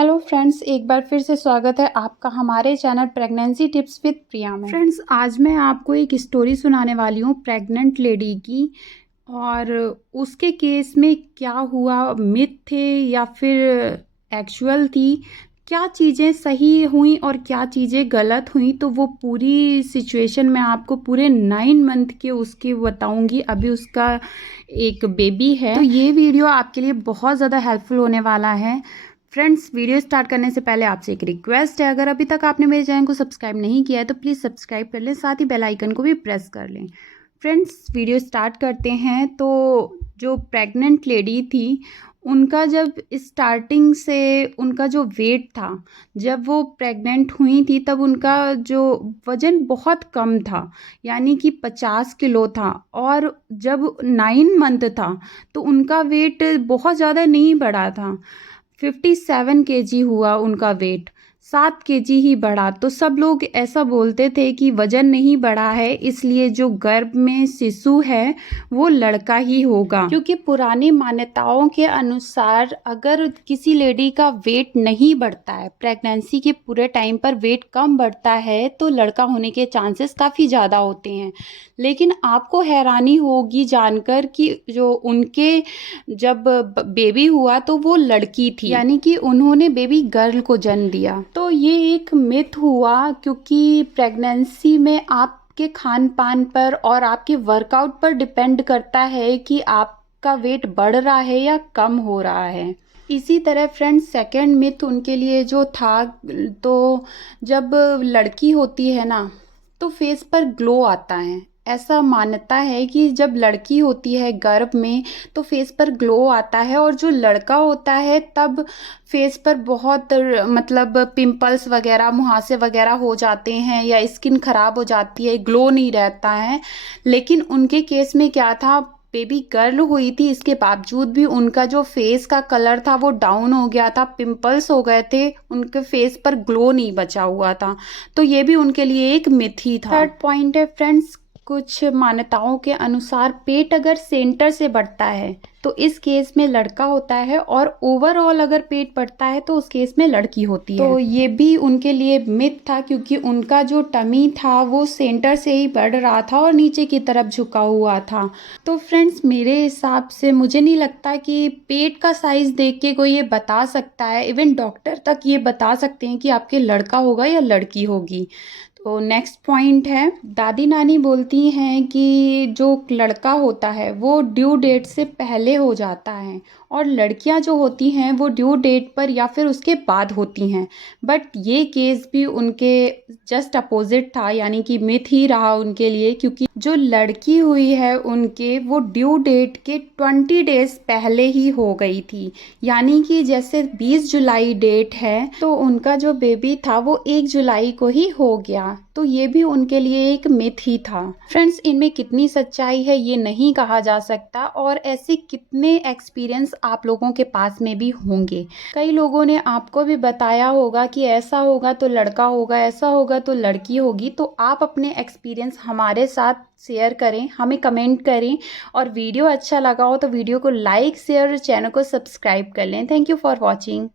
Hello friends, एक बार फिर से स्वागत है आपका हमारे चैनल प्रेगनेंसी टिप्स विद प्रिया में। फ्रेंड्स, आज मैं आपको एक स्टोरी सुनाने वाली हूँ प्रेग्नेंट लेडी की, और उसके केस में क्या हुआ, मिथ थे या फिर एक्चुअल थी, क्या चीज़ें सही हुई और क्या चीज़ें गलत हुई, तो वो पूरी सिचुएशन मैं आपको पूरे 9 मंथ के उसकी बताऊंगी। अभी उसका एक बेबी है, तो ये वीडियो आपके लिए बहुत ज़्यादा हेल्पफुल होने वाला है। फ्रेंड्स, वीडियो स्टार्ट करने से पहले आपसे एक रिक्वेस्ट है, अगर अभी तक आपने मेरे चैनल को सब्सक्राइब नहीं किया है तो प्लीज़ सब्सक्राइब कर लें, साथ ही बेल आइकन को भी प्रेस कर लें। फ्रेंड्स, वीडियो स्टार्ट करते हैं। तो जो प्रेग्नेंट लेडी थी, उनका जब स्टार्टिंग से उनका जो वेट था, जब वो प्रेग्नेंट हुई थी तब उनका जो वज़न बहुत कम था, यानी कि 50 किलो था। और जब 9 मंथ था तो उनका वेट बहुत ज़्यादा नहीं बढ़ा था, 57 केजी हुआ उनका वेट, 7 केजी ही बढ़ा। तो सब लोग ऐसा बोलते थे कि वजन नहीं बढ़ा है, इसलिए जो गर्भ में शिशु है वो लड़का ही होगा, क्योंकि पुरानी मान्यताओं के अनुसार अगर किसी लेडी का वेट नहीं बढ़ता है, प्रेगनेंसी के पूरे टाइम पर वेट कम बढ़ता है, तो लड़का होने के चांसेस काफ़ी ज़्यादा होते हैं। लेकिन आपको हैरानी होगी जानकर कि जो उनके जब बेबी हुआ तो वो लड़की थी, यानी कि उन्होंने बेबी गर्ल को जन्म दिया। तो ये एक मिथ हुआ, क्योंकि प्रेगनेंसी में आपके खान पान पर और आपके वर्कआउट पर डिपेंड करता है कि आपका वेट बढ़ रहा है या कम हो रहा है। इसी तरह फ्रेंड्स, सेकंड मिथ उनके लिए जो था, तो जब लड़की होती है ना तो फेस पर ग्लो आता है। ऐसा मान्यता है कि जब लड़की होती है गर्भ में तो फेस पर ग्लो आता है, और जो लड़का होता है तब फेस पर बहुत मतलब पिंपल्स वगैरह, मुहासे वगैरह हो जाते हैं या स्किन खराब हो जाती है, ग्लो नहीं रहता है। लेकिन उनके केस में क्या था, बेबी गर्ल हुई थी, इसके बावजूद भी उनका जो फेस का कलर था वो डाउन हो गया था, पिंपल्स हो गए थे, उनके फेस पर ग्लो नहीं बचा हुआ था। तो ये भी उनके लिए एक मिथ ही था। थर्ड पॉइंट है फ्रेंड्स, कुछ मान्यताओं के अनुसार पेट अगर सेंटर से बढ़ता है तो इस केस में लड़का होता है, और ओवरऑल अगर पेट बढ़ता है तो उस केस में लड़की होती है। तो ये भी उनके लिए मिथ था, क्योंकि उनका जो टमी था वो सेंटर से ही बढ़ रहा था और नीचे की तरफ झुका हुआ था। तो फ्रेंड्स, मेरे हिसाब से मुझे नहीं लगता कि पेट का साइज देख के कोई ये बता सकता है, इवन डॉक्टर तक ये बता सकते हैं कि आपके लड़का होगा या लड़की होगी। तो नेक्स्ट पॉइंट है, दादी नानी बोलती हैं कि जो लड़का होता है वो ड्यू डेट से पहले हो जाता है, और लड़कियां जो होती हैं वो ड्यू डेट पर या फिर उसके बाद होती हैं। बट ये केस भी उनके जस्ट अपोजिट था, यानी कि मिथ ही रहा उनके लिए, क्योंकि जो लड़की हुई है उनके वो ड्यू डेट के 20 डेज पहले ही हो गई थी। यानी कि जैसे 20 जुलाई डेट है तो उनका जो बेबी था वो 1 जुलाई को ही हो गया। तो ये भी उनके लिए एक मिथ ही था। फ्रेंड्स, इनमें कितनी सच्चाई है ये नहीं कहा जा सकता, और ऐसे कितने एक्सपीरियंस आप लोगों के पास में भी होंगे। कई लोगों ने आपको भी बताया होगा कि ऐसा होगा तो लड़का होगा, ऐसा होगा तो लड़की होगी। तो आप अपने एक्सपीरियंस हमारे साथ शेयर करें, हमें कमेंट करें, और वीडियो अच्छा लगा हो तो वीडियो को लाइक, शेयर और चैनल को सब्सक्राइब कर लें। Thank you for watching.